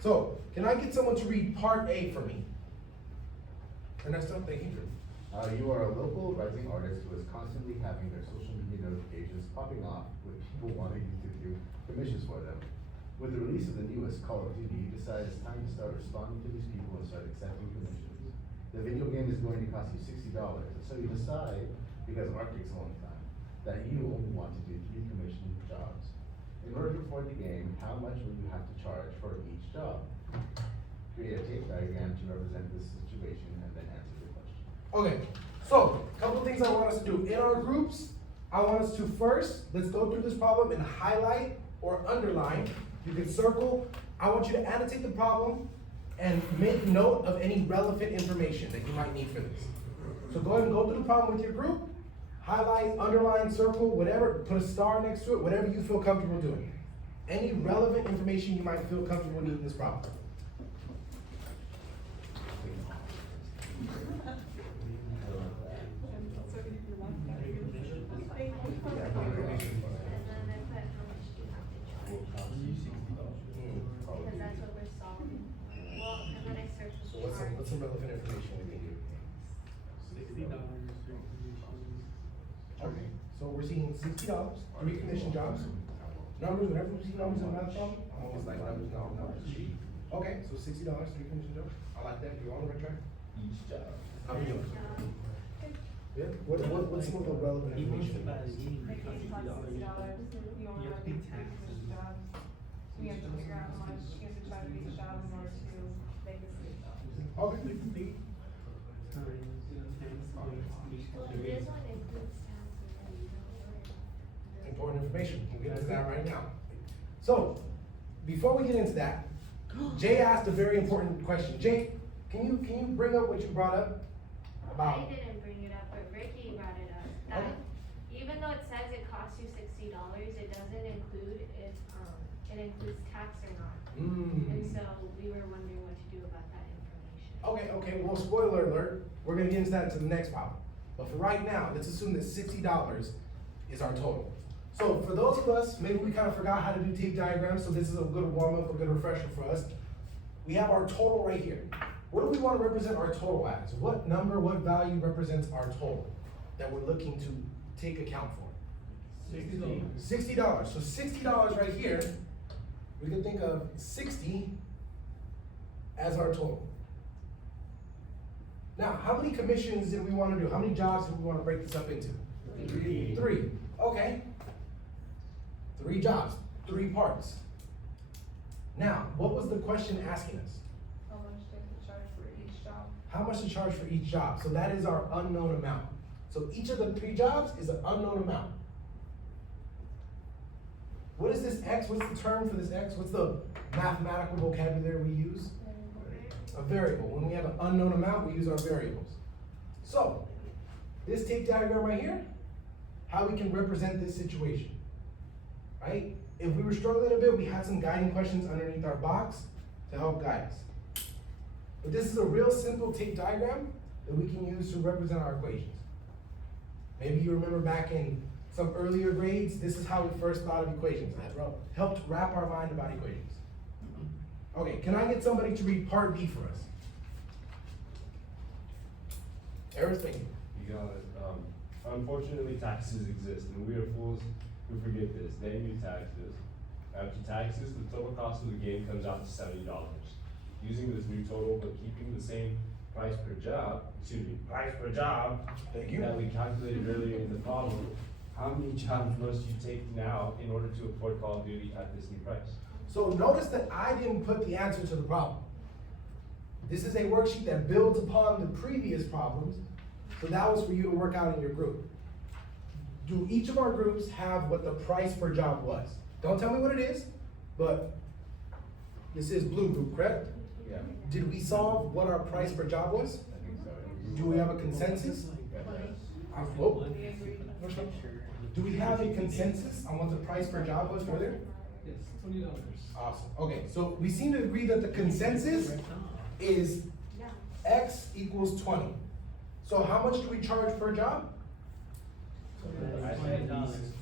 So, can I get someone to read part A for me? Ernesto, thank you. You are a local rising artist who is constantly having their social media notifications popping off with people wanting you to do commissions for them. With the release of the newest Call of Duty, you decide it's time to start responding to these people and start accepting commissions. The video game is going to cost you $60, and so you decide, because art takes a long time, that you only want to do 3 commission jobs. In order to afford the game, how much will you have to charge for each job? Create a tape diagram to represent this situation and then answer the question. Okay, so, a couple things I want us to do. In our groups, I want us to first, let's go through this problem and highlight or underline. You can circle. I want you to annotate the problem and make note of any relevant information that you might need for this. So go ahead and go through the problem with your group, highlight, underline, circle, whatever, put a star next to it, whatever you feel comfortable doing. Any relevant information you might feel comfortable needing this problem. What's some relevant information we can do? $60. Okay, so we're seeing $60, 3 commission jobs. Numbers, whenever we see numbers in math problem, I'm always like numbers. Okay, so $60, 3 commission jobs. I like that. You're on the right track. Each job. How many jobs? Yeah. What's some of the relevant He wants to information? buy a game because $60. You only have to pay taxes. So you have to figure out how much you have to charge each job in order to make this $60. Okay. This one includes taxes. Important information. We'll get into that right now. So, before we get into that, Jay asked a very important question. Jay, can you bring up what you brought up about? I didn't bring it up, but Ricky brought it up. That even though it says it costs you $60, it doesn't include if it includes tax or not. And so we were wondering what to do about that information. Okay, well, spoiler alert, we're gonna get into that to the next problem. But for right now, let's assume that $60 is our total. So for those of us, maybe we kind of forgot how to do tape diagrams, so this is a good warm-up, a good refresher for us. We have our total right here. What do we want to represent our total as? What number, what value represents our total that we're looking to take account for? $60. $60. So $60 right here, we can think of 60 as our total. Now, how many commissions did we want to do? How many jobs did we want to break this up into? 3. Okay. 3 jobs, 3 parts. Now, what was the question asking us? How much they have to charge for each job? How much to charge for each job? So that is our unknown amount. So each of the 3 jobs is an unknown amount. What is this X? What's the term for this X? What's the mathematical vocabulary we use? A variable. When we have an unknown amount, we use our variables. So, this tape diagram right here, how we can represent this situation, right? If we were struggling a bit, we had some guiding questions underneath our box to help guide us. But this is a real simple tape diagram that we can use to represent our equations. Maybe you remember back in some earlier grades, this is how we first thought of equations. That helped wrap our mind about equations. Okay, can I get somebody to read part B for us? Eris, thank you. You got it. Unfortunately, taxes exist, and we are fools who forget this. They use taxes. After taxes, the total cost of the game comes out to $70. Using this new total, but keeping the same price per job, Thank you. that we calculated earlier in the problem, how many jobs must you take now in order to afford Call of Duty at this new price? So notice that I didn't put the answer to the problem. This is a worksheet that builds upon the previous problems, so that was for you to work out in your group. Do each of our groups have what the price per job was? Don't tell me what it is, but this is blue group, correct? Yeah. Did we solve what our price per job was? I think so. Do we have a consensus? Oh, do we have a consensus on what the price per job was for there? Yes, $20. Awesome. Okay, so we seem to agree that the consensus is X equals 20. So how much do we charge per job? I said $20.